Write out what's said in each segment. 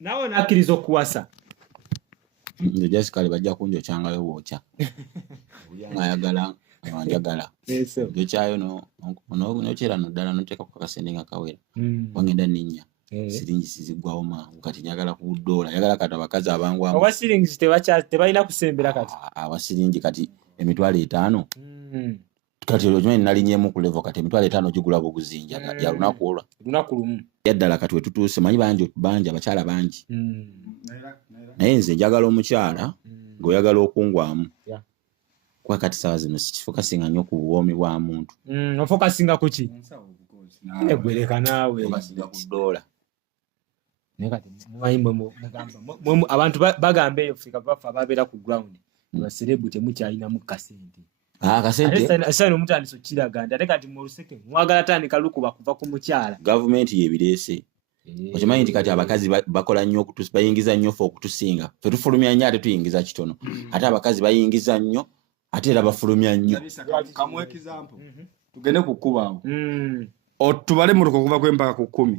nawe nakkiriza okuwasa just kale bajja kunjo kyangayo bwocha ngayagala njagala ekyayo no chera no ddala noteeka ku kasende nga kawera wangenda ninnya siringi sizigwawo mangu kati njagala ku $1 njagala kati abakazi abangu aba siringi tebalina kusembera kati aba siringi kati $5 kati ojumene nalinyemu ku level kati $5 gigula buguzinja ya lunaku lumu yaddala kati wetutuuse manyi banja abakyala bangi naye nze njagala omukyala ng'oyagala okungwamu kwa kati sawa zino sikifokasinga nnyo ku buwoomi bwa muntu ofokasinga ku ki egwereka naawe obasinga ku $1 abantu bagamba eyo fika bafa ababeera ku ground abaserebu temukyalinamu kasente kasente omutandisa okiraga nti ate kati mu luseke mwagala tandika lukuba kuva ku mukyala gavumenti yebireese okimanyi nti kati abakazi bakola nnyo bayingiza nnyo fe okutusinga fe tufulumya nnyo ate tuyingiza kitono ate abakazi bayingiza nnyo ate era bafulumya nnyo kamwe example tugende kukubaawo otubale muruko kuva kwempaka ku 10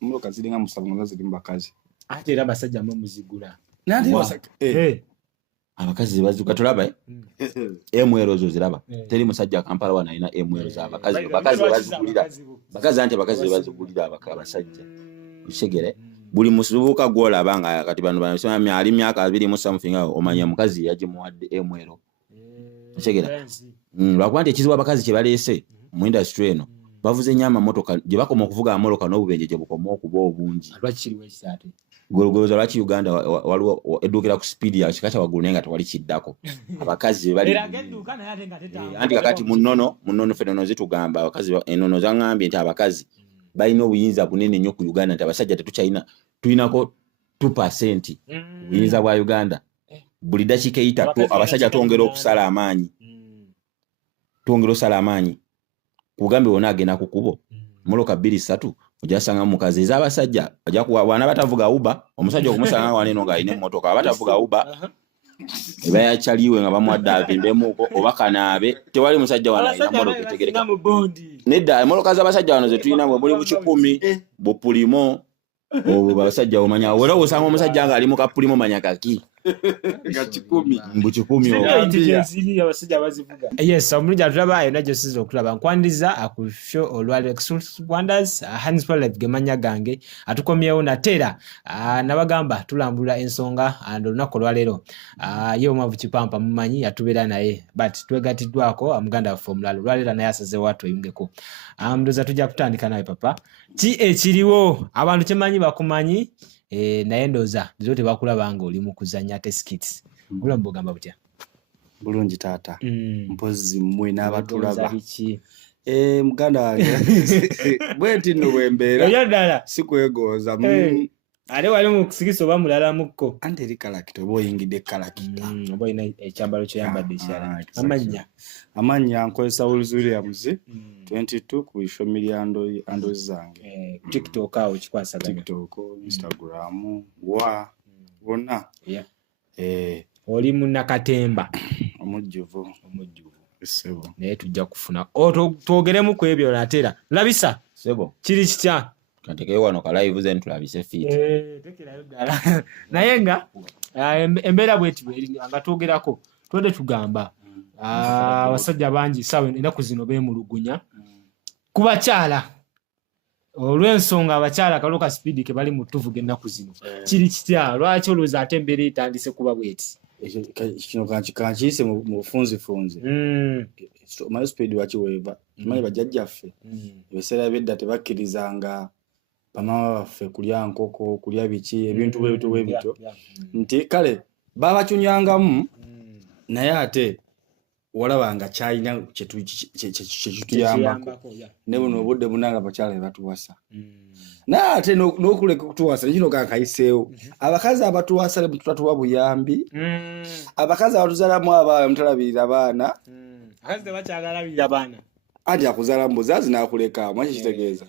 muruka ziringa musango ziri mbakazi ate era basajja muzigula abakazi bazuka tulaba emwero zo ziraba teri musajja Kampala wana ina emwero za abakazi bazigulira bakazi anti abakazi bazigulira abasajja ushegere buli musubuka gwola abanga kati bano basema ali myaka 2 mu something omanya mukazi yaje muwadde emwero ushegere lwakwandi ekizibu abakazi kye baleese mu industry eno bavuze nyama motoka gye bakoma okuvuga amoloka n'obubenje gye bukoma okuba obungi lwakiriwe kisate gologoloza lwaki Uganda waliwo edukira ku speed ya kikacha wagulu nenga tewali kiddako abakazi bali anti kakati munono fenono zitugamba abakazi enono zangambye nti abakazi balina obuyinza bunene nnyo ku Uganda nti abasajja tetukyalina tulinako 2% obuyinza bwa Uganda buli dakiika eyitatu abasajja twongera okusala amaanyi kugambe wona agenda ku kubo moloka 2-3 ojasanga mukazi ez'abasajja ajja kuwana batavuga uba omusajja okumusanga waneno nga alina emmotoka abatavuga uba ebayakyaliwe nga bamwadde apimbemu oba kanaabe tewali musajja wana alina mmotoka etegereka nedda emmotoka z'abasajja wano ze tulina buli bukikumi bupulimo abasajja omanya wera osanga omusajja nga ali mu kapulimo manya kaki mbuchikumi yes omulungi atulaba yonna gyosiza okulaba nkwandiza akusho olwali exclusive wonders Hansful Live gemanya gange atukomyewo natera nabagamba tulambula ensonga olunaku olwaleero ye omavu kipampa mumanyi yatubeera naye but twegatiddwako muganda waffe omulala olwaleero naye asazeewo atweyungeko ndoza tujja kutandika nawe papa ki ekiriwo abantu kyemanyi bakumanyi naye ndoza nzo tebakulaba nga oli mu kuzannya test kits ngula mbogamba butya bulungi taata mpozi mmwe n'abatulaba muganda wange bwenti nno bwembeera oyaddala sikwegooza ate wali mu kusikisa oba mulala mukko anti eri kalakita oba oyingidde kalakita oba olina ekyambalo kyoyambadde ekirala amannya nkozesa Williams 22 ku ishomi lya andozi zange TikTok awo kikwasaganya TikTok Instagram wa wonna oli munnakatemba omujjuvu sebo naye tujja kufuna twogeremu ku ebyo natera labisa sebo kiri kitya kantekeyo wano ka live zen tulabise fit tekerayo ddala naye nga embeera bweti nga twogerako twende tugamba abasajja bangi sawa ennaku zino beemulugunya ku bakyala olw'ensonga abakyala kaloka speed ke bali mu tuvuga ennaku zino kiri kitya lwaki olowooza ate embeera etandise kuba bweti kino kankiyise mu bufunzifunzi omanyi speed wakiweeva kimanyi bajjajjaffe ebiseera by'edda tebakkirizanga bamama baffe kulya nkoko kulya biki ebintu bwebityo nti kale babakyunyangamu naye ate walabanga kyalina kyekituyambako ne buno obudde bunanga bakyala batuwasa naye ate n'okuleka okutuwasa nekino kankayiseewo abakazi abatuwasa tutatuwa buyambi abakazi abatuzaalamu abaana mutalabirira abaana akazi tebakyagalabirira baana anti akuzaala mbuzaazi n'akuleka mwaki kitegeeza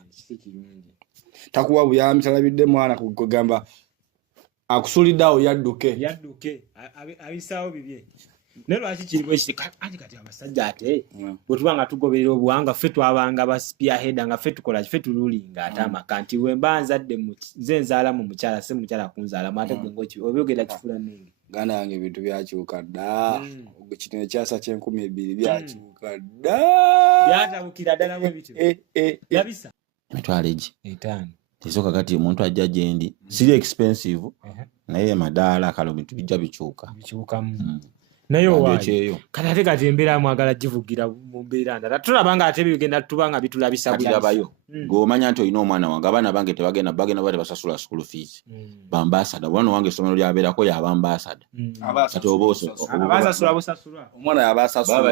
takuwa buyambi talabidde mwana kugamba akusulidde awo yadduke abisaawo bibye naye lwaki kiri bwe kiti kati abasajja ate bwe tuba nga tugoberera obuwanga ffe twabanga ba spearhead nga ffe tukola ffe tululinga ate amaka nti we mba nzadde nze nzaalamu mukyala se mukyala kunzaalamu ate gwe ngoki obyogera kifula nnenge ganda yange ebintu byakyuka dda kino ekyasa kye2000 byakyuka dda byatabukira ddala bwe bityo yabisa emitwalo egi 5 tesooka kati omuntu ajja gyendi siri expensive naye madaala kale bintu bijja bikyukamu naye owaayo kati ate kati embeera mwagala givugira mu mbeera ndala tulaba nga ate bigenda tuba nga bitulabisa bulabayo ng'omanya nti olina omwana wange abaana bange bagenda bate basasula school fees bambasada omwana wange essomero lyabeerako yabambasada kati omwana yabasasula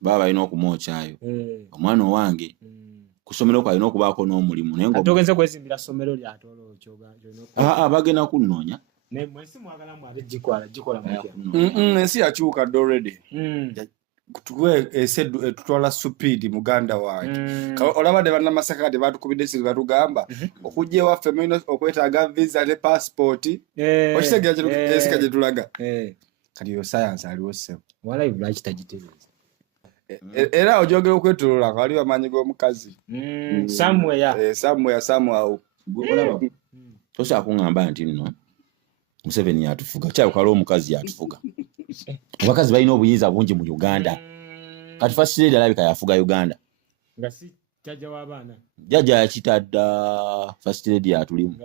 baba balina okumwokyayo omwana owange ku ssomero ko alina okubaako n'omulimu naye togenze kwezimbira ssomero lyatolo bagenda kunnoonya ensi yakyuka dde already tutwala supidi muganda wange olabadde bannamasaka tebatukubidde sizi batugamba okujja ewaffe mulina okwetaaga visa ne passport okitegeera ensika gye tulaga kati yo science aliwo ssebo walayi lwaki tagitereeza era ogyogera okwetolola nga wali bamanyi g'omukazi somewhere tosobola kuŋŋamba nti nno Museveni yatufuga kyayokala omukazi yatufuga abakazi balina obuyinza bungi mu Uganda kati First Lady alabika yafuga Uganda nga si jjajja w'abaana jjajja yakitadda First Lady yatulimu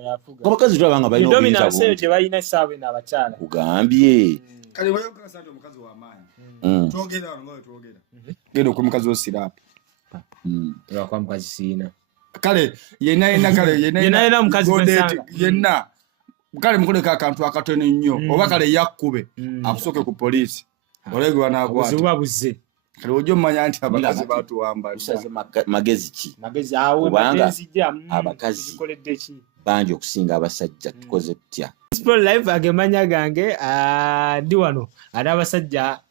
abakazi tulaba nga balina obuyinza bungi tebalina essaawa eno abakyala kugambye kale wayokasa nti omukazi w'amaanyi twogera wano nga twogera genda okuba omukazi w'osiraapu lwakwa mukazi siina kale yenna mukazi yenna kale mukoleko akantu akatono ennyo oba kale yakkube akusooke ku poliisi olegwa n'akwata buze kale ojja omanya nti abakazi batuwamba magezi ki kubanga abakazi bangi okusinga abasajja tukoze tutya live agemanya gange ndi wano ate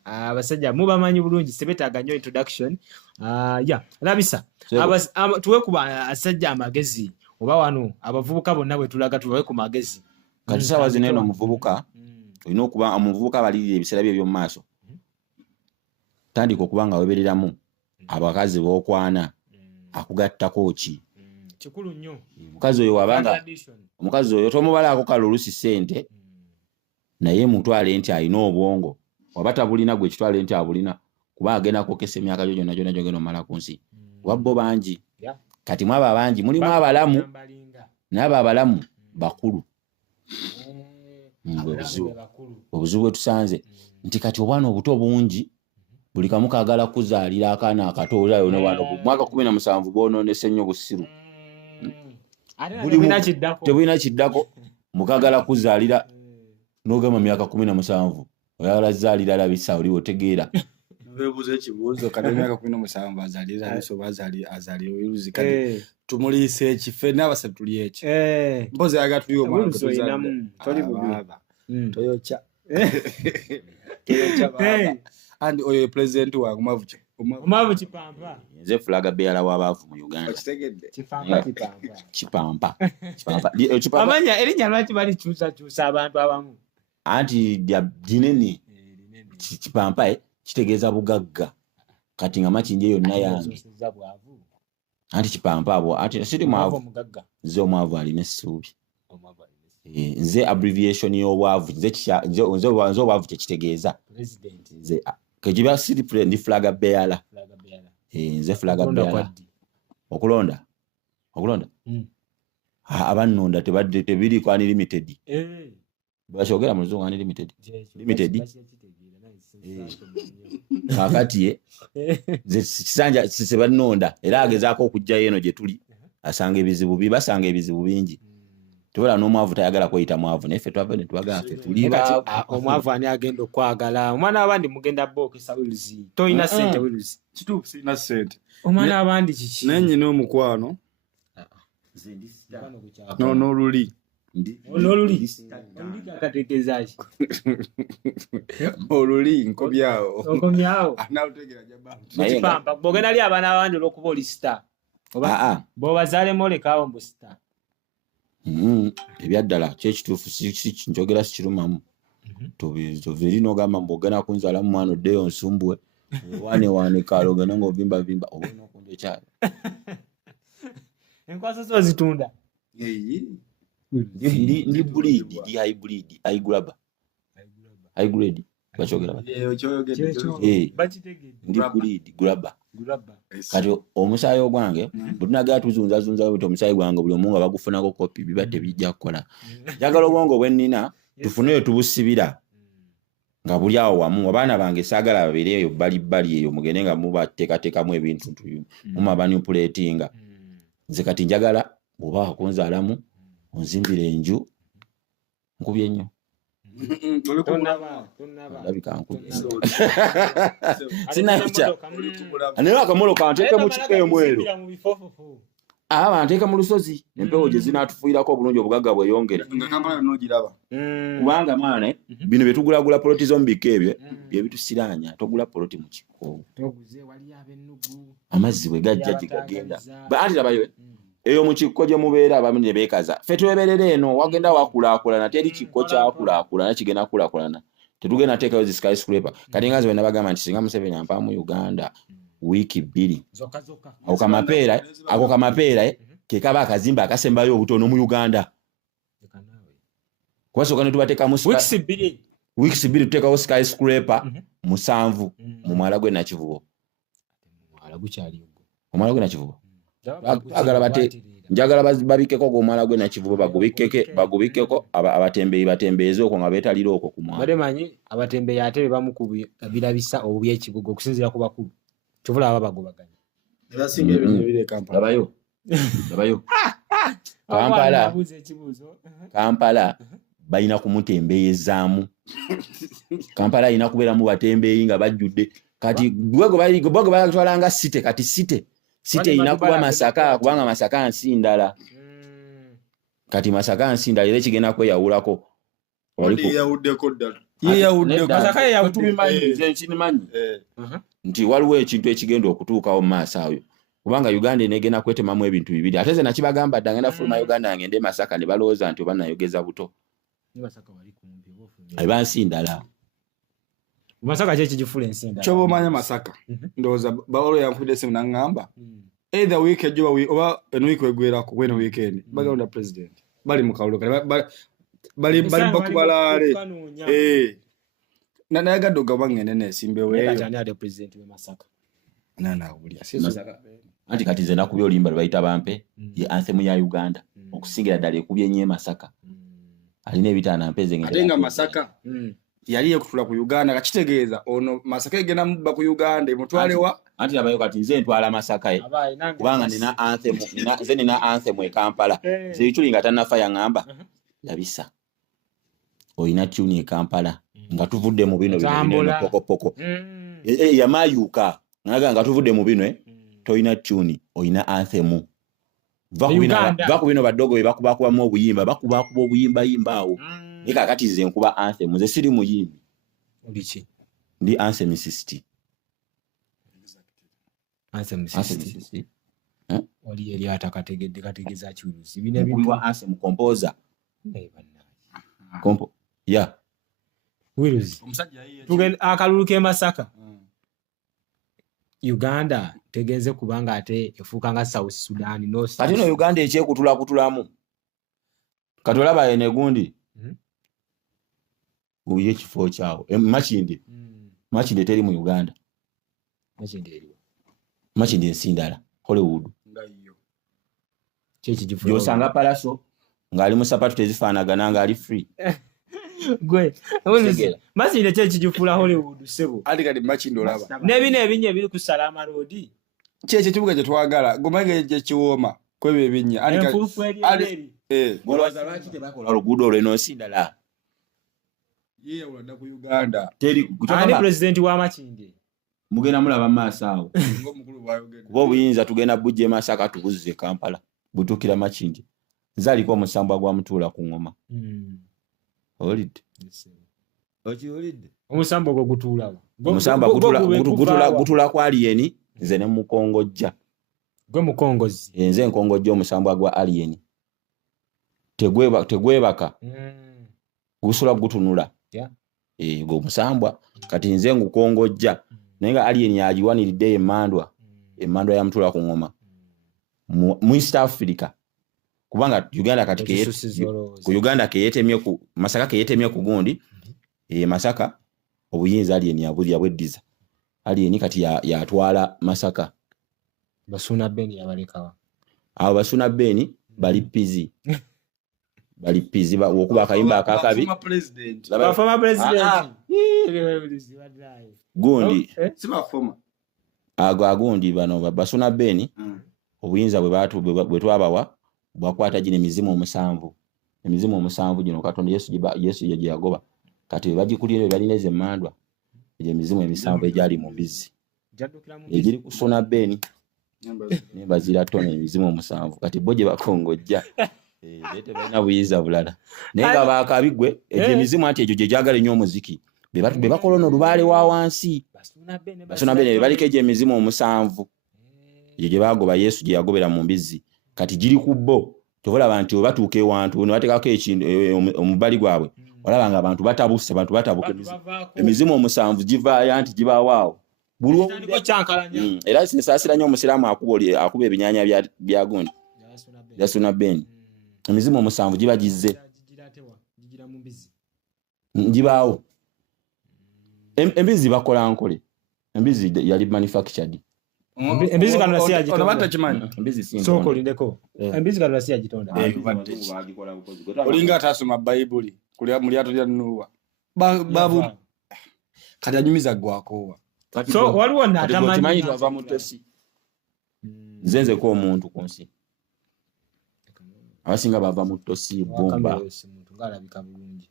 abasajja mubamanyi bulungi sebetaaga nnyo introduction labisa tuwe ku basajja amagezi oba wano abavubuka bonna bwe tulaga tubawe ku magezi kati saawa zino eno omuvubuka olina okuba omuvubuka abalirira ebiseera bye eby'omu maaso tandika okuba nga webereramu abakazi b'okwana akugattako ki kikulu nnyo omukazi oyo wabanga omukazi oyo tomubalaako kale olusi ssente naye mutwale nti alina obwongo waba tabulina gwe kitwale nti abulina kuba agenda kwokesa emyaka gyo gyonna gyonna omala ku nsi wabbo bangi kati mwabo abangi mulimu abalamu naye abo abalamu bakulu obuzibu bwe tusanze nti kati obwana obuto bungi buli kamu kaagala kuzaalira akaana akato olayo ne wano mwaka 17 bwonoonese nnyo busiru tebulina kiddako mukagala kuzaalira n'ogamba myaka 17 oyagala zaalira labisa oli otegeera bebuze ekibuuzo kale myaka 17 azaalira bisoba azaalira wiruzi kale tumuliise ekife n'abasatu tuli eki mpozi yaga tuli omwana toli baba toyocha baba and oyo president wa omavu kipampa nze fulaga beera w'abaavu mu Uganda kipampa amanya erinnya lwaki balikyusakyusa abantu abamu anti dinene kipampa kitegeeza bugagga kati nga makinje yonna yange anti kipampa abo anti siri mwavu nze omwavu alina essuubi nze abbreviation y'obwavu nze obwavu kyekitegeeza nze kejiba siri ndi flaga bearer nze flaga bearer okulonda abannonda tebiri kwa unlimited bashogera mu luzungu unlimited kakati nze kisanja sebannonda era agezaako okujjayo eno gye tuli basanga ebizibu bingi tubala n'omwavu tayagala kweyita mwavu naye ffe twava ne twagala ffe tuli omwavu ani agenda okwagala omwana abandi mugenda bookesa wiruzi toyina ssente wiruzi kituufu sirina ssente omwana abandi kiki naye nyina omukwano n'oluli akategeezaki oluli nkomyawo kipampa bwogenda li abaana abandi olw'okuba oli sita bw'obazaalemu olekaawo mbu sita ebyaddala kyekituufu njogera sikirumamu toveri nogamba mbogana kunzala mu mwana oddeyo nsumbwe wane kaloga nango vimba obona kunde kyalo enkwaso zo zitunda ndi breed di high grade bachogera ndi breed grabber kati omusayi ogwange butunaga tuzunza buto omusayi gwange buli omunga bagufunako kopi bibate bijja kukola njagala obwongo bwennina tufuneyo tubusibira nga buli awo wamu abaana bange saagala babeere eyo bali eyo mugende nga mubateekateekamu ebintu mumabanipulatinga nze kati njagala bw'oba wakunzaalamu onzimbira enju nkubye nnyo ndabika sinakya naye akamolo kanteeke mu kikeyo mwero banteeka mu lusozi empewo gye zinaatufuirako obulungi obugagga bweyongere kubanga mwana bino byetugulagula poloti z'omubika ebyo byebitusiranya togula poloti mu kiko amazzi bwe gajja gye gagenda anti labayo eyo mu kikko gye mubeera abamu ne beekaza ffe tweberera eno wagenda wakulaakulana teri kikko kyakulaakulana kigenda kulaakulana tetugenda teekayo zi skyscraper kati nga nze bwe nabagamba nti singa Museveni ampa mu Uganda wiiki 2 ako kamapeera ke kaba akazimba akasembayo obutono mu Uganda kwasooka ne tubateekamu weeks 2 tuteekawo skyscraper 7 mu mwala gwe Nakivubo omwala gwe Nakivubo njagala babikeko gw'omwala gwe Nakivubo bagubikeko abatembeeyi batembeeze okwo nga beetalira okwo ku mwala bademanyi abatembeeyi ate be bamu ku birabisa obubi ekibuga okusinziira ku bakulu kyovula aba bagobaganya labayo Kampala balina kumutembeeyezaamu Kampala alina kubeeramu batembeeyi nga bajjudde kati bwego batwalanga site kati site ina kuba Masaka kubanga Masaka nsi ndala kati Masaka nsi ndala era kigenda kweyawulako nti waliwo ekintu ekigenda okutuukawo mu maaso awo kubanga Uganda enegenda kwetemamu ebintu bibiri ate ze nakibagamba dda ngenda fuluma Uganda ngende Masaka ne balowooza nti oba nayogeza buto eba nsi ndala Masaka kye kijifula ensi ndala kyoba omanya Masaka ndowooza baolo yanfudde simu nangamba either week ejjo oba week egwerako weno weekend baganda president bali mu kawulo bali bakubalaale nayagadde ogaba ngende neesimbewo eyo kati ani ade president we Masaka anti kati ze nakubye olimba lwe bampe ye anthem ya Uganda okusingira ddala ekubye nnyo Masaka alina ebitaana mpeze ngende ate nga Masaka yali yekutula ku Uganda kakitegeeza ono Masaka egenda mubba ku Uganda emutwalewa anti labayo kati nze ntwala Masaka kubanga nina anthem e Kampala ze biculinga tannafa yaŋŋamba labisa oyina tuni e Kampala nga tuvudde mu bino pokopoko yamayuka nga tuvudde mu bino toyina tuni oyina anthem va ku bino baddogo bakubakubamu obuyimba bakubakuba obuyimbayimba awo naye kakati ze nkuba anthem ze siri muyimbi ndi anthem 60 oli eri atakategeeza kiwuzi bino anthem composer akalulu ke Masaka Uganda tegenze kubanga ate efuuka nga South Sudan kati no Uganda ekyekutulakutulamu kati olaba ene gundi uye ekifo kyawo Makinde teri mu Uganda Makinde ensi ndala Hollywood gyosanga Palaso ng'ali mu sapatu tezifaanagana ng'ali free gwe Makinde kyekijufula Hollywood sebo ati kati Makinde olaba n'ebino ebinnya ebiri ku Salama Road kyekyo ekibuga kye twagala gomage gye kiwooma kwebyo ebinnya golwaza lwaki tebakola oluguudo olw'eno nsi ndala yeyawulanda ku Uganda ani president wa Makinde mugenda mulaba mu maaso awo kuba obuyinza tugenda bujje Masaka tubuzze Kampala butuukira Makinde nze aliko omusambwa gwa mutuula ku ngoma olidde omusamba ogwo gutuulawo omusamba gutula ku Alien nze ne mukongojja gwe mukongozi nze nkongojja omusambwa gwa Alien tegwebaka gusula gutunula go musambwa kati nze ngukongojja naye nga alien yagiwaniridde emandwa ya mutula ku ngoma mu East Africa kubanga Uganda kati ku Uganda keyetemye ku Masaka keyetemye ku gundi Masaka obuyinza alien yabulya bweddiza alien kati yatwala Masaka Basuna Beni yabalekawa abo Basuna Beni bali pizi okuba akayimba akakabi former president gundi siba former agundi bano Basuna Beni obuyinza bwe twabawa bwakwata gino emizimu omusanvu gino Katonda Yesu gye yagoba kati bagikulira balina ezemmandwa emizimu emisanvu egyali mu mbizzi egiri ku Suna Beni nembazira tone emizimu omusanvu kati bo gye bakongojja tebalina buyinza bulala naye nga bakabigwe emizimu anti egyo gye gyagala ennyo omuziki be bakolona olubaale wa wansi Basuna Beni baliko egyo emizimu omusanvu egyo gye bagoba Yesu gye yagobera mu mbizzi kati giri ku bo tobalaba nti batuuka ewantu ne bateekako ekintu omubali gwabwe olaba nga abantu batabuka emizimu omusanvu givaayo anti gibawaawo era sinsaasira nnyo omusiraamu akuba ebinyaanya bya gundi bya Suna Beni emizimu omusanvu giba gizze gibaawo embizi bakola nkole embizi yali manufactured embizi kano nasi agitonda olabata kimanyi soko lindeko embizi kano nasi agitonda olinga atasoma Bayibuli kulya mulyato lya Nuwa babu kati anyumiza gwakowa so waliwo natamanyi twava mu tosi nzenze ko omuntu ku nsi abasinga bava mu tosi bomba ngalabika bulungi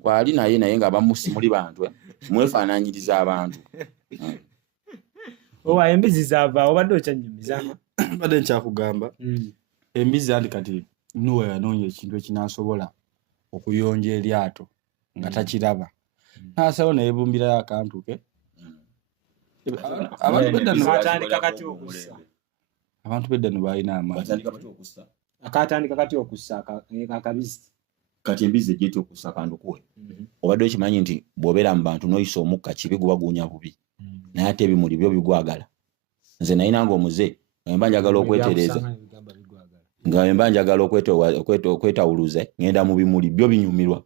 kwali naye nga bamusimuli bantu mwefaananyiriza abantu owa embizi zava obadde okyanyumiza badde nkyakugamba embizi andi kati Nuwa yanoonya ekintu ekinasobola okuyonja eryato nga takiraba nasawo neyebumbirayo akantu ke abantu bedda no balina amaanyi akatandika kati okussa akabizi kati embizi ejjete okussa akantu kuwe obadde okimanyi nti bw'obeera mu bantu n'oyisa omukka kibi guba guunya bubi naye ate ebimuli byo bigwagala nze nayina nga omuze nga njagala okwetereza nga njagala okwetawuluza ngenda mu bimuli byo binyumirwa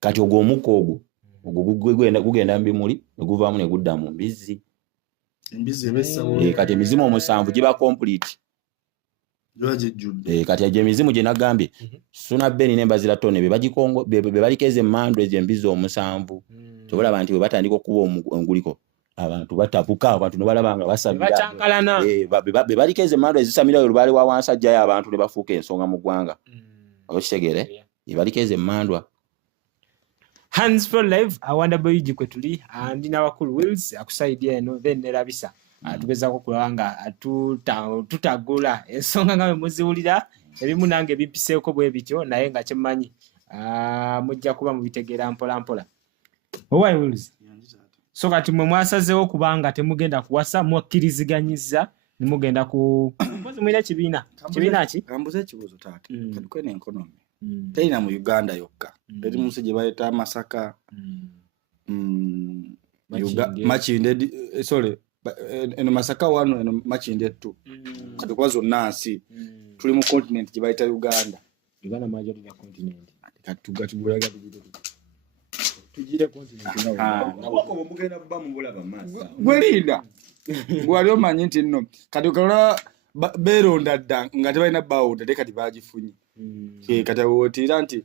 kati ogwo omukka ogwo gugenda mu bimuli ne guvaamu ne gudda mu mbizzi kati emizimu omusanvu giba complete kati egyo emizimu gye nagambye Suna Beni nembazira tone be baliko ezemmandwa ezo embizi omusanvu tobalaba nti bwe batandika okuba enguliko abantu batapuka abantu nobalaba nga basabira be baliko ezemmandwa ezisamirayo olubaale wa wansi ajjayo abantu ne bafuuka ensonga mu ggwanga okitegere baliko ezemmandwa Hands for Life awanda boyiji kwe tuli andi n'abakulu Wills akusaidia eno then nerabisa atugezako kulaba nga tutagula ensonga nga muziwulira ebimu nange bimpiseeko bwe bityo naye nga kyemmanyi mujja kuba mubitegeera mpola mpola Owai Wills so kati mwe mwasazeewo kubanga temugenda kuwasa mwakkiriziganyizza nimugenda ku mpozi mwina kibiina ki kambuza ekibuuzo taata kati kwene enkonomi terina mu Uganda yokka eri mu nsi gye bayita Masaka Makinde sorry eno Masaka wano eno Makinde 2 kati kwa zonna nsi tuli mu continent gye bayita Uganda majority ya continent kati tugatugulaga tujire continent nabo mugenda kuba mu bulaba massa gwelinda gwali omanyi nti nno kati ukalola beronda dda nga tebalina bawuda kati bagifunye kati wotira nti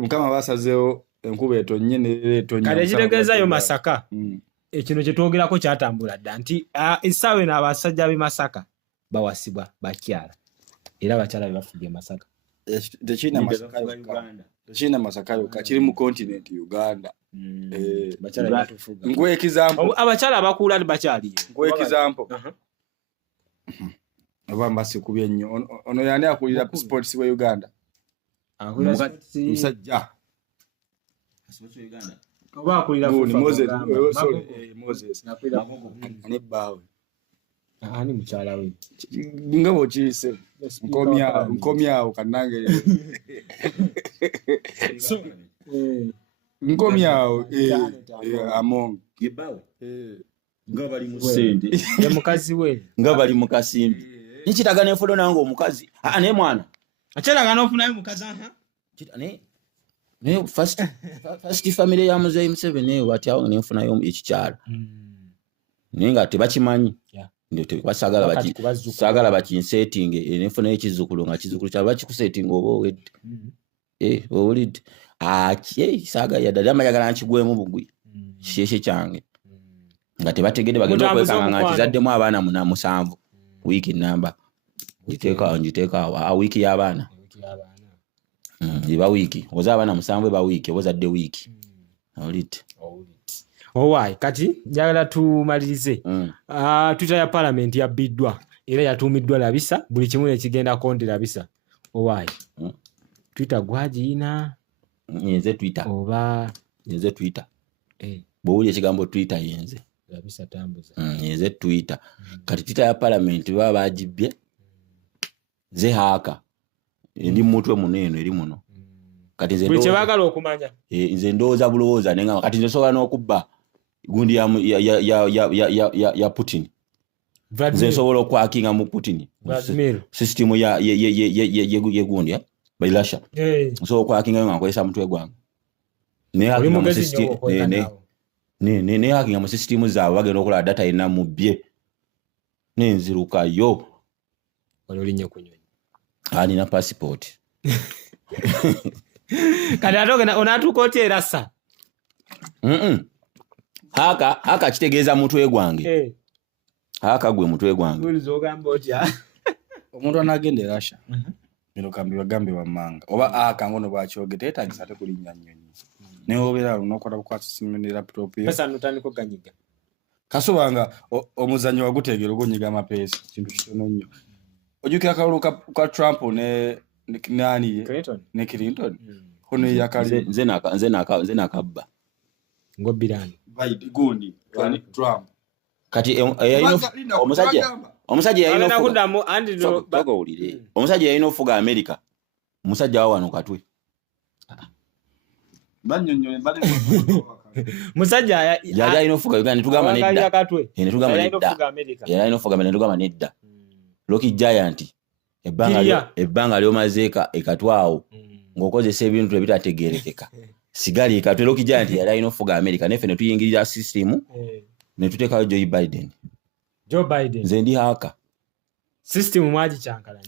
mukama basazeewo enkuba etonye netonye kale ekitegeezayo Masaka ekino kye twogerako kyatambula dda nti essaawa eno abasajja b'e Masaka bawasibwa bakyala era bakyala be bafudde Masaka tekirina Masaka yokka kiri mu continent Uganda bakyala batufuga nkwe example abakyala abakuula bakyaliyo nkwe example oba mbasikubye nnyo ono yani akulira sports wa Uganda musajja oba akulira Moses ne bawe ani mukyala we ngabo kiyise nkomyawo kanange Nkomyawo among Gibawe nga bali mu sente ye mukazi we nga bali mu kasimbi nikitagana enfudo nange omukazi ne mwana akyeragana ofunayo mukazi ne first family ya muzeyi Museveni watyawo nenfunayo ekikyala naye nga tebakimanyi sagala bakinsetinge nenfunayo ekizzukulu nga kizzukulu kyabwe bakikusetinga oba owedde owulidde saga yadde amayagala nkigwemu bugwi kikyekye kyange nga tebategedde bagenda okwekanga nga nkizaddemu abaana 7 wiiki namba ngiteekaawo wiiki y'abaana eba wiiki oza abaana 7 eba wiiki oba ozadde wiiki owulidde owaayi kati njagala tumalirize Twitter ya Parliament yabbiddwa era yatuumiddwa labisa buli kimu nekigenda konti labisa owaayi Twitter gwagiyina yenze Twitter oba yenze Twitter bw'owulira ekigambo Twitter yenze labisa tambuza yenze Twitter kati Twitter ya Parliament baba bagibbye ze haaka ndi mutwe muneeno eri muno kati nze buli kyebagala okumanya nze ndowooza bulowooza nenga kati nze sobola n'okubba gundi ya Putin nze nsobola okwakinga mu Putin system yegundi by Russia nsobola okwakingayo nga nkozesa mutwe gwange ne hakinga mu system zaabwe bagenda okola data erina mu bye nenzirukayo olinnye ku nyonyi nina passport kati atogena onatuuka otya erasa haka kitegeeza mutwe gwange haka gwe mutwe gwange bulizo ogamba otya omuntu anagenda erasha bino kambi bagambe wammanga oba akangono bwakyoge teetagisa ate kulinnya nnyonyi naye obeera lunokola bukwasa simu ne laptop yo pesa notandika oganyiga kasobanga omuzannyo waguteegera ogunyiga amapeesa kintu kitono nnyo ojjukira akalulu ka Trump ne nani ne Clinton kono yakali nze nakabba ngobirani gundi Trump kati omusajja yalina okugawulire omusajja yalina ofuga America musajja wa wano katwe musajja yali alina ofuga Uganda netugamba nedda yali alina ofuga netugamba nedda Rocky Giant ebbanga lyomazeeka ekatwawo ng'okozesa ebintu ebitategeerekeka sigali ekatwe Rocky Giant yali alina ofuga America neffe ne tuyingirira system ne tuteekayo Joe Biden nze ndi haka system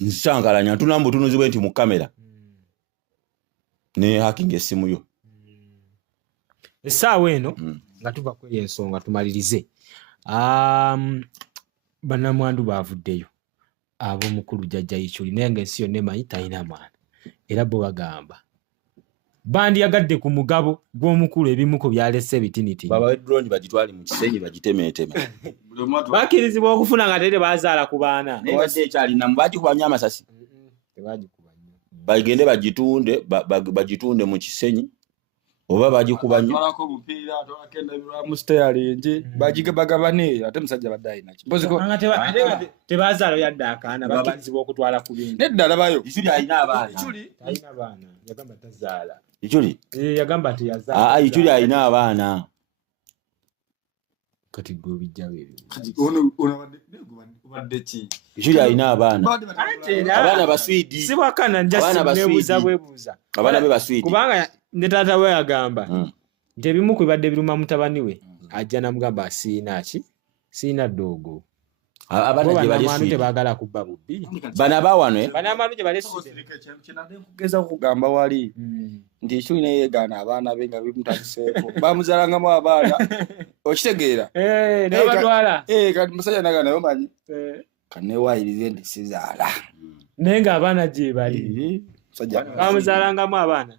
nzicyankalanya ntunambu tunuzibwe nti mu kamera ne hacking essimu yo essaawa eno nga tuva kweri ensonga tumalirize bannamwandu baavuddeyo ab'omukulu jjajja Ichuli naye nga ensi yonna emanyi talina mwana era bo bagamba bandiyagadde ku mugabo gw'omukulu ebimuko byalese ebitinitini babawe drone bagitwale mu kisenyi bagitemeeteme bakkirizibwa okufuna nga tere bazaala ku baana nebadde ekyalina bagikubanya amasasi bagende bagitunde mu kisenyi oba bagikubanya balako omupiira tolakenda ebirwamu steering bagigabagabane ate musajja badde alina tebazaala yadde akaana bakkirizibwa okutwala ku bintu nedda labayo Ichuli alina abaana yagamba tazaala Ichuli yagamba teyazaala Ichuli alina abaana kati gwe bijjawo ebyo obadde ki Ichuli alina abaana baswidi si bwakana njasinebuuza bwebuuza abaana be baswidi kubanga ne taata we yagamba nti ebimu kwe badde biruma mutabani we ajja namugamba siina ddoogo abaana tebagala kubba bubbi bana bawano banamaanu gye kugeza kugamba wali nti Ichuli naye yeegaana abaana be nga bimutagiseeko bamuzalangamu abaana okitegeera naye batwala kati musajja nagaana omanyi kanewayirize nti sizaala naye ng'abaana gye bali bamuzalangamu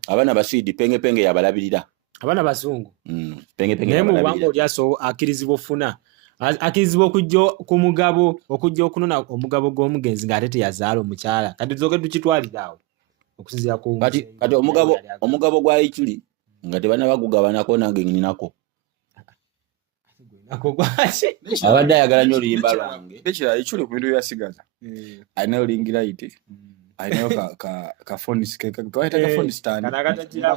abaana baswidi pengepenge yabalabirira abaana bazungu naye mu buwangwa olyaso akirizibwa ofuna akirizibwa okujja ku mugabo okujja okunona omugabo gw'omugenzi ng'ate teyazaala omukyala kati tuzoke tukitwalira awo okusinziira ku kati omugabo gwa Ichuli nga tebannabagugabanako nange nninako abadde ayagala nnyo oluyimba lwange ekira Ichuli ku bintu byasigaza alina olingiraiti Ainayo ka phone skeka kaita ka phone stand. Kana katajira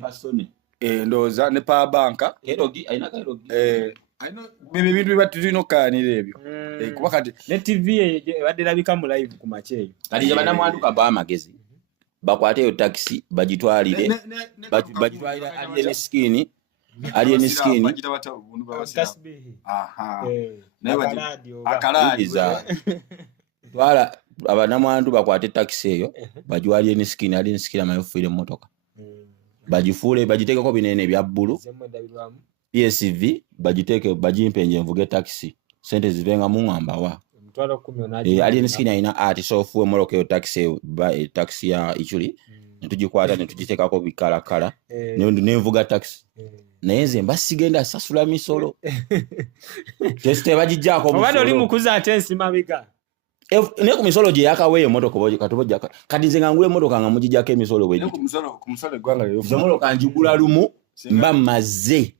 Kasone. Ndoza ne power bank. Erogi aina ka erogi. Aina bintu bibatulino kanira ebyo. Kuba kati ne TV badde mu live ku macheyo. Kati jabana mwanduka ba magezi. Bakwate yo taxi bagitwalire. Bagitwalire alien skin. Bagita bata buntu babasira. Aha. Akalaadiza. Twala abanamwandu bakwate taxi eyo bajwalire alien skin amayofuire motoka. Bajifuule bagitekeko binene bya bbulu. PSV bajimpenje mvuge taxi. Sente zivenga mu ngamba wa. Alien skin aina ati sofuwe moloka yo taxi ya ichuli. Netujikwata netujiteekako bikala nenvuga taxi. Nayenze mbasigenda sasula misolo. Teste bajijjako musolo. Obadde oli mukuza atensi mabega. Ne ku misolo gye yakaweeyo motoka boje katubojja kati nze ngangule motoka nga mujijjako emisolo bwe. Ne ku musolo gwanga lyo. Motoka njigula lumu mba maze.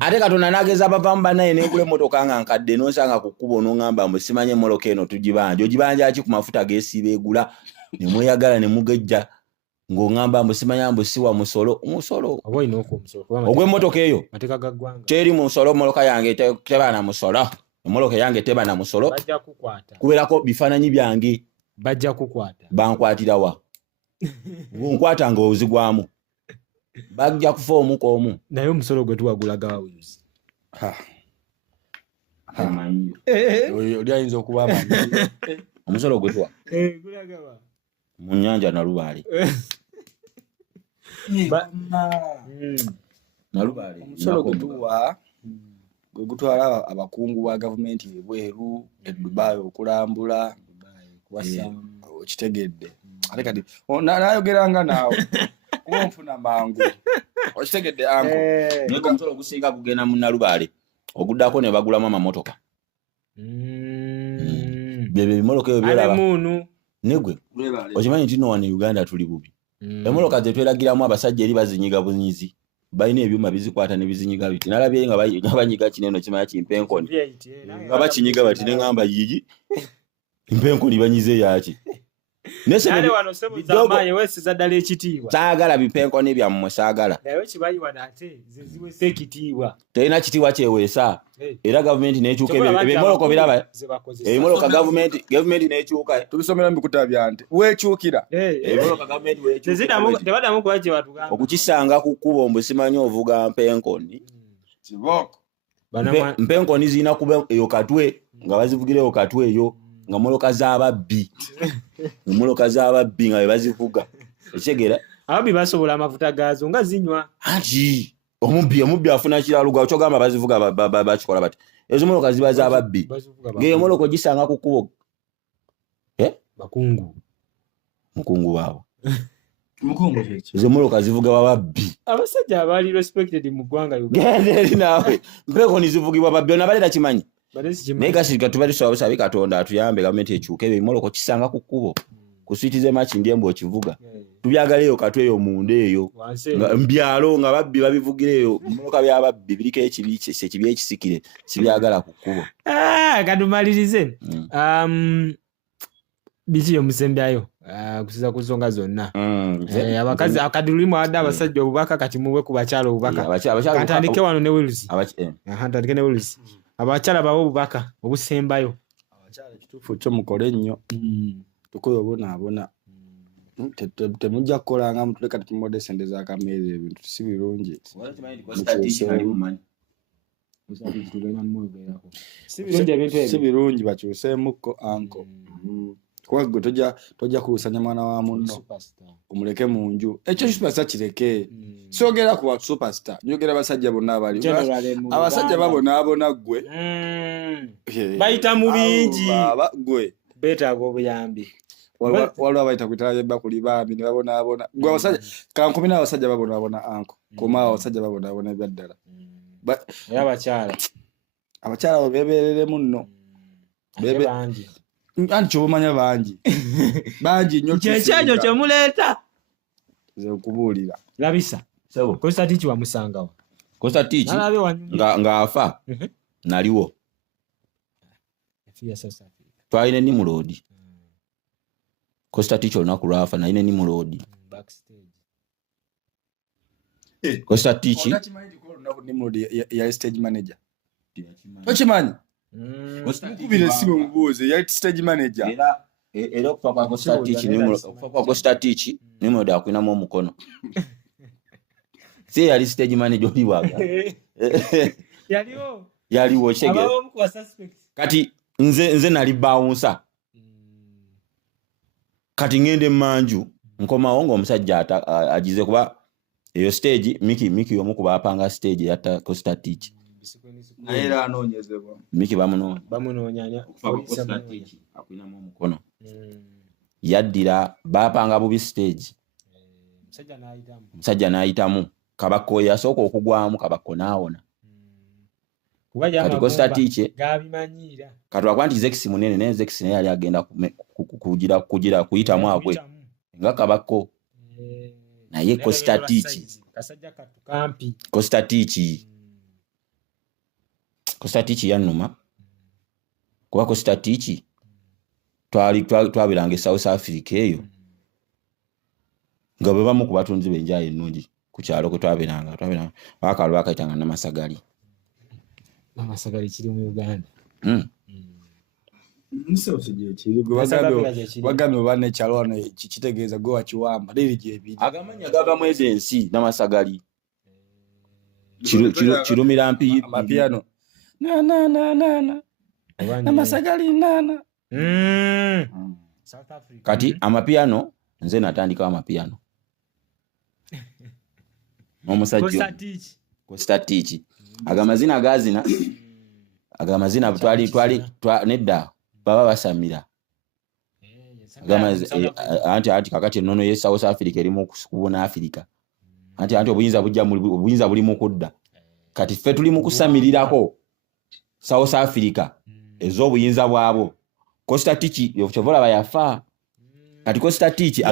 Ate Katonda nageza abavamba naye negule motoka nga nkadde nosanga ku kkubo n'ongamba mbu simanye moloka eno tugibanja. Ogibanja ki ku mafuta g'esiba egula ne mweyagala ne mugejja ng'ongamba mbu simanya mbu siwa musolo. Omusolo ogw'emmotoka eyo teri musolo moloka yange teba na musolo. Moloka yange teba na musolo. Kubeerako bifaananyi byange. Bajja kukwata. Bankwatira wa? Nkwata ng'ozigwamu. Bajja kufa omuko omu. Naye omusolo gwe tuwagulaga wawuzi. Oli ayinza okuba amanyi. Omusolo gwe tuwa. Gulagawa. Mu nnyanja Nalubaale. Nalubaale. Omusolo gwe tuwa gwe gutwala abakungu ba gavumenti ebweru e Dubai okulambula okitegedde. Ate kati nayogeranga naawe. Kumfuna mangu. Okitegedde anko. Niko omusolo gusinga kugenda mu Nalubaale. Oguddako ne bagulamu amamotoka. Bebe bimoloka ebyo byolaba. Ale munu. Negwe. Okimanyi nti no wano Uganda tuli bubi. Emoloka ze tweragiramu abasajja eri bazinyiga bunyizi. Balina ebyuma bizikwata ne bizinyiga biti. Nalabye nga banyiga kineno kimanya kimpenkoni. Nga bakinyiga bati ne ngamba yiji. Impenkoni banyize yaki. Nale wano sebo zamaye wese zadala ekitiibwa. Saagala bipenkoni byammwe saagala. Naye kibayi wadate ziziwese ekitiibwa. Terina kitiibwa kyeweesa. Era gavumenti n'ekyuka ebimoloko biraba. Ebimoloka gavumenti n'ekyuka. Tubisomera mu bikuta byante. Weekyukira. Ebimoloka gavumenti weekyuka. Tebaddamu kuba kye batugamba. Okukisanga ku kkubo mbu simanyi ovuga mpenkoni. Kiboko. Mpenkoni zirina kuba eyo katwe nga bazivugira eyo katwe eyo. Nga moloka z'ababbi. Moloka z'ababbi nga bazivuga. Ekigera ababbi basobola amafuta gazo nga zinywa. Haji omubbi afuna kiraluga kyogamba bazivuga bakikola bati. Ezo moloka ziba z'ababbi. Ngeye moloko gisanga ku kkubo. Bakungu. Mukungu baabo. Mukungu kyeki. Ezo moloka zivuga bababbi. Abasajja abali respected mu ggwanga Uganda. Gende nawe. Mpeko nizivugibwa babbi na baleta kimanyi. Naye gasirika tubali tusabe Katonda atuyambe gavumenti ekyuke ebimoloko kisanga ku kkubo. Kuswitize machi ndiye mbo kivuga. Tubyagala eyo katwe eyo munde eyo. Mbyalo nga babbi babivugira eyo. Moloka bya babbi birike ekibi ekisikire sibyagala ku kkubo. Kadumalirize. Biki yo musembyayo. Kusiza kuzonga zonna. Abakazi akadulimu adda abasajja obubaka kati muwe ku bakyalo obubaka. Katandike wano ne Wills. Tandike ne Wills. Abakyala bawo obubaka obusembayo. Abakyala kituufu kyo mukole nnyo. Tukoyo abona. Temujja kukolanga mutuleka tumode sente za kameezi ebintu si birungi. Si birungi bakyuseemuko anko. Kwa gwe tojja kuusanya mwana wa munno. Omuleke mu nju. Ekyo superstar kireke. Sogera ku superstar. Njogera basajja bonna abali. Abasajja babona gwe. Bayita mu bingi. Baba gwe. Betaaga obuyambi. Waliwo abayita kwitala bakuli bambi ne babona. Gwe abasajja kankumi n'abasajja babona anko. Koma abasajja babona ebyaddala. Era abakyala. Abakyala bo bebeerere munno. Bebe bangi. Anti obumanya bangi. Bangi nnyo. Kyekyanyo kye muleeta. Ze okubuulira. Labisa. Sebo. Kosta tichi wa musangawo. Kosta tichi. Nga afa. Naliwo. Afia sasa. Twaine ni mulodi. Costa Teach olunaku lwafa naine Nimrod. Costa Teach Nimrod ya stage manager. Tochimanyi? Mukubire simu mubuuze ya stage manager. Era okufa kwa Costa Teach Nimrod akwinamu omukono. Si yali stage manager oli waga. Yaliwo chege. Kati nze nali bouncer. Kati ngende manju nkomawo ng'omusajja agize kuba eyo stage Miki yomu kuba apanga stage yatta Costa Teach. Naera anonyezebwa. Miki bamunoonya Costa Teach akwinamu omukono. Yaddira bapanga bubi stage. Musajja n'ayitamu. Kabako yasooka okugwamu Kabako naawona. Kati Costa Teach gabimanyira. Kati wakwanti Zex munene ne Zex ne yali agenda kugira kuyitamu agwe. Nga Kabako. Naye Costa Teach. Kasajja katukampi. Costa Teach yannuma. Kuba Costa Teach twabiranga South Africa eyo. Nga bwe bamu ku batunzi b'enjala ennungi ku kyalo kwe twabiranga bakalo bakayitanga Namasagali. Namasagali kiri mu Uganda. Nse osije kiri wagambe bane kyalo wano kitegeeza go wakiwamba liri gyebiri. Agamanya gava mu agency Namasagali. Kirumira mpi amapiano. Na. Namasagali nana. South Africa. Kati amapiano nze natandika amapiano. Omusajja Costa Teach. Agamazina gazina. Agamazina twali nedda baba basamira. Anti kakati nono ye South Africa erimu kubona Africa. Anti obuyinza buli mu kudda. Kati ffe tuli mu kusamirirako South Africa ez'obuyinza bwabo. Costa Teach yochovola bayafa. Kati Costa Teach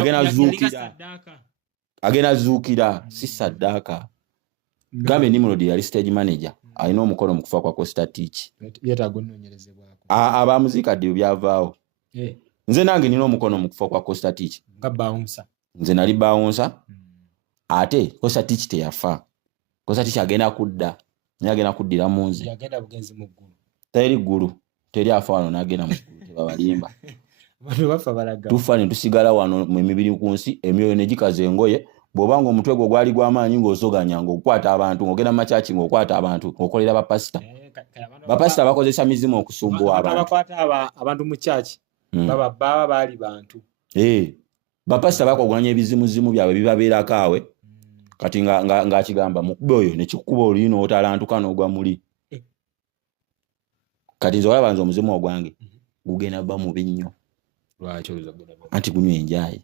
agena zuukira si saddaka. Gambe Nimrod yali stage manager alina omukono mu kufa kwa Costa Teach. Yetagononyerezebwako. Abamuzika dio byavaawo. Nze nange nina omukono mu kufa kwa Costa Teach. Nga bouncer. Nze nali bouncer. Ate Costa Teach teyafa. Costa Teach agenda kudda. Naye agenda kuddira munzi. Yagenda bugenzi mu ggulu. Teri ggulu. Teri afa wano n'agenda mu ggulu tebabalimba. Bano bafa balaga. Tufa ne tusigala wano mu mibiri ku nsi emyoyo ne gikaza engoye. Bw'obanga omutwe gwo gwali gw'amaanyi ng'ozoganya ng'okwata abantu ng'ogenda machachi ng'okwata abantu ng'okolera bapasita. Bapasita bakozesa mizimu okusumbuwa abantu. Bakwata abantu mu church. Baba bali bantu. Bapasita bakogwanya ebizimuzimu byabwe bibabeerako awe. Kati ng'akigamba mukube oyo ne kikuba olino otalantuka n'ogwa muli. Kati nze olaba nze omuzimu ogwange gugenda bba mubi nnyo. Lwaki oluzagona? Anti gunywa enjaayi.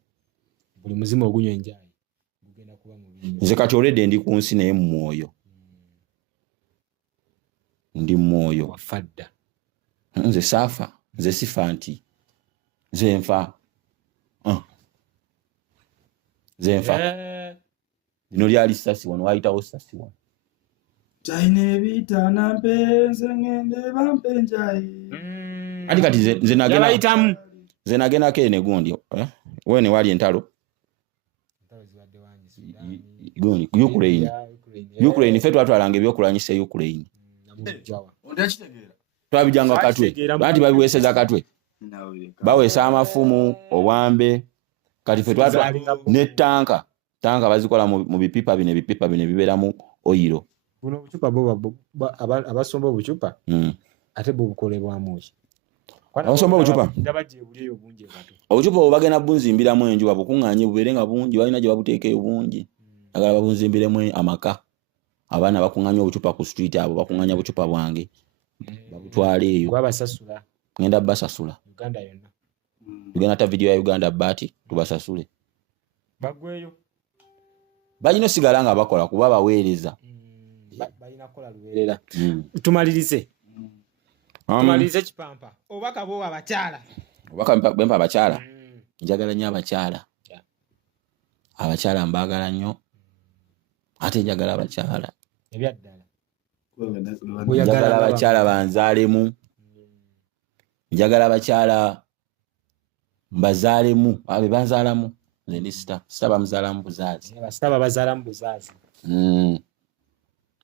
Buli muzimu ogunywa enjaayi. Nze kati already ndi ku nsi naye mu mwoyo. Ndi mwoyo. Wafadda. Nze saafa. Nze sifa nti. Nze nfa. Nze nfa. Lino lyali ssasi wano wayitawo ssasi wano. Taine bitana mpenze ngende bampenjayi. Kati nze nagenda. Nze nagenda kene gundi. Wene wali entalo. Ukraine fe twatwalanga ebyokulwanyisa Ukraine. Twabijanga katwe. Banti babiweseza katwe. Bawesa amafumu obwambe. Kati fe twatwa ne tanka bazikola mu bipipa bine biberamu oyiro. Buno bucupa bo abasomba obucupa. Ate bo bukolebwamu ki? Abasomba obucupa. Ndabaje buliyo bungi bato. Obucupa obagena bunzimbiramu enju babukunganye buberenga bungi balina gye babuteekeyo bungi. Agala babunzimbiremu amaka. Abaana bakunganya obucupa ku street abo bakunganya bucupa bwange. Babutwale eyo. Gwabasasula. Ngenda basasula. Uganda yonna. Tugenda ta video ya Uganda bati tubasasule. Bagweyo. Balina sigala nga bakola kuba baweereza. Balina kola luweerera. Tumalirize. Tumalirize kipampa. Obaka bo abakyala. Obaka bempa abakyala. Njagala nnyo abakyala. Abakyala mbagala nnyo. Ate njagala abakyala. Ebyaddala. Njagala abakyala banzaalemu. Njagala abakyala mbazaalemu abe banzaalamu nze ndi sita bamuzaalamu buzaazi basita babazaalamu buzaazi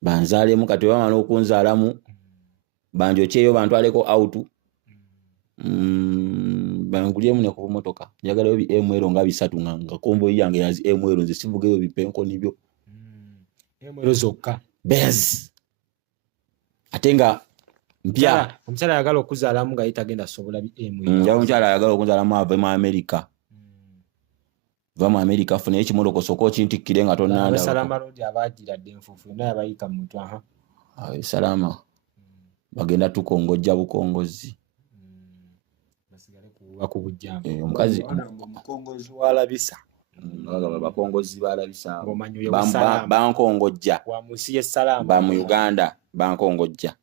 banzaalemu kati bamala okunzaalamu banjokyeyo bantwaleko out bangulyemu ne ku motoka njagalayo bi emwero nga bisatu nga komboyi yange yazi emwero nze sivugeyo bipenko nibyo emwero zokka Benz ate nga mpya omukyala ayagala okuzaalamu nga yitagenda sobola bi emwero omukyala ayagala okuzaalamu ave mu America va mu America afune ekimoloko soko kintikkire nga tonnanda salama road abagiradde enfufu naye abayika mu mutwe salama bagenda tukongojja bukongozi basigale kuwa ku bujjambo omukazi omukongozi walabisa bakongozi balabisa ngomanyo yo salama bankongojja wa musi ye salama ba mu Uganda bankongojja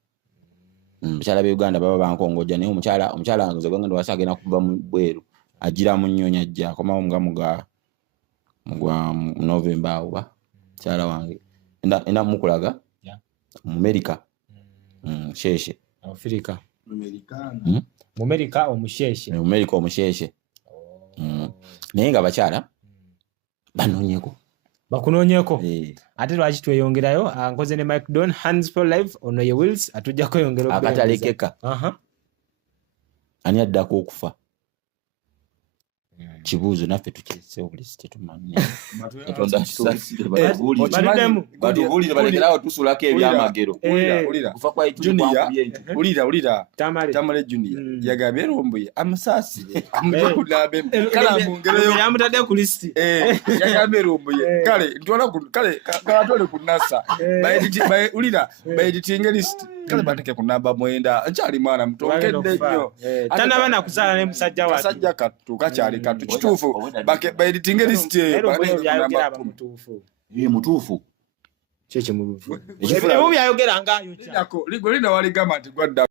omukyala be Uganda baba bankongojja naye omukyala nze gwanga ndwasa agenda kuva mu bweru agira mu nyonya ajja komawo muga November awa kyala wange enda mukulaga mu America sheshe Afrika Americana mu America omusheshe naye nga bakyala banonyeko bakunoonyeko ate lwaki tweyongerayo nkoze ne Mike Don hands for life ono ye Wills atujja kweyongera akatalekeka ani addako okufa kibuuzo naffe tukise obulisi tetumanyi batubulire balekerawo tusulako ebyamagero kufa kwa ulira Tamale Junior yagambye Romboye amusasire amuje kunabe kala mungereyo yamutadde ku list yagambye Romboye kale ntwala kale katole kunasa ulira baeditinge list kale bateke kunamba mwenda nkyali mwana mtonkedde nnyo tanaba nakuzaala ne musajja watu musajja katu kakyali katu kituufu baeditinge list mutuufu kyekyo mu ebyo byayogera ngayo ligolina waligamba nti gwadda